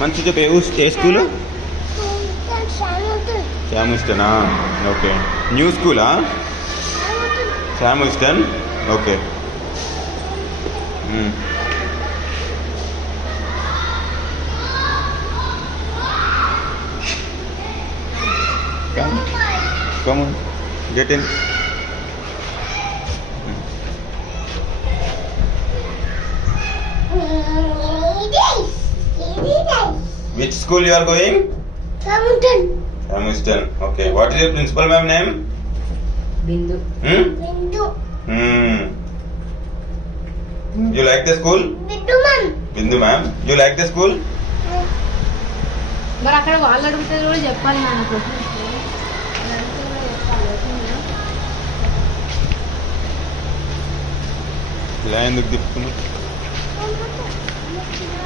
మంచి చెప్పే ఏ స్కూల్? శామ్యూస్టనా? ఓకే. న్యూ స్కూలా? శామ్యూస్టన్. Okay. Come on, get in. Which school you are going? Hamilton. Hamilton. Okay. What is your principal ma'am name? Bindu. Bindu. You like the school? Bindu ma'am. Bindu ma'am. You like the school? మరి అక్కడ వాళ్ళు అడిగితే కూడా చెప్పాలి నాన్న క్వశ్చన్ ఇలా ఎందుకు తిప్పుతున్నావు?